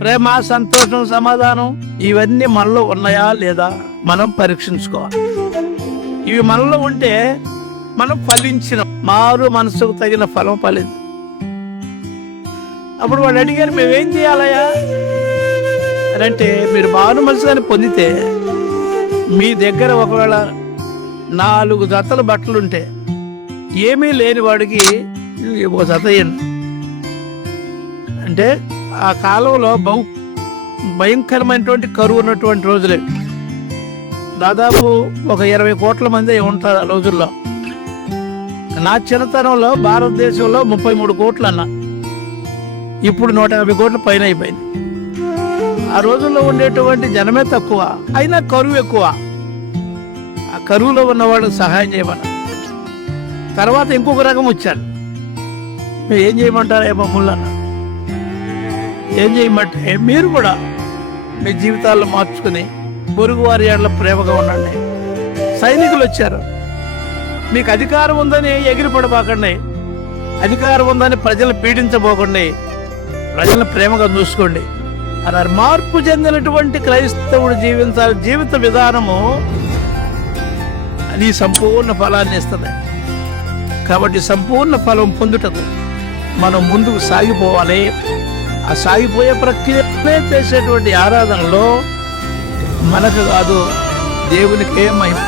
ప్రేమ, సంతోషం, సమాధానం ఇవన్నీ మనలో ఉన్నాయా లేదా మనం పరీక్షించుకోవాలి. ఇవి మనలో ఉంటే మనం ఫలించిన మారు మనసుకు తగిన ఫలం ఫలింది. అప్పుడు వాళ్ళు అడిగారు, మేమేం చేయాలయ్యా అంటే, మీరు మారు మనసుని పొందితే మీ దగ్గర ఒకవేళ 4 జతల బట్టలుంటే ఏమీ లేని వాడికి ఒక జత ఇయ్యండి. అంటే ఆ కాలంలో భయంకరమైనటువంటి కరువు ఉన్నటువంటి రోజులే. దాదాపు ఒక 20 కోట్ల మంది ఉంటారు ఆ రోజుల్లో. నా చిన్నతనంలో భారతదేశంలో 33 కోట్లు అన్న, ఇప్పుడు 150 కోట్ల పైన అయిపోయింది. ఆ రోజుల్లో ఉండేటువంటి జనమే తక్కువ, అయినా కరువు ఎక్కువ. ఆ కరువులో ఉన్నవాళ్ళకి సహాయం చేయమన్న. తర్వాత ఇంకొక రకం వచ్చాడు, ఏం చేయమంటారా మమ్మల్ని అన్న. ఏం చేయమంటే, మీరు కూడా మీ జీవితాల్లో మార్చుకుని పొరుగు వారి ఏళ్ళ ప్రేమగా ఉండండి. సైనికులు వచ్చారు, మీకు అధికారం ఉందని ఎగిరి పడబాకండి, అధికారం ఉందని ప్రజలు పీడించబోకండి, ప్రజలను ప్రేమగా చూసుకోండి అన్నారు. మార్పు చెందినటువంటి క్రైస్తవుడు జీవించాలి. జీవిత విధానము అది సంపూర్ణ ఫలాన్ని ఇస్తుంది. కాబట్టి సంపూర్ణ ఫలం పొందుటకు మనం ముందుకు సాగిపోవాలి. ఆ సాగిపోయే ప్రక్రియనే చేసేటువంటి ఆరాధనలో మనకు కాదు, దేవునికే మహిమ.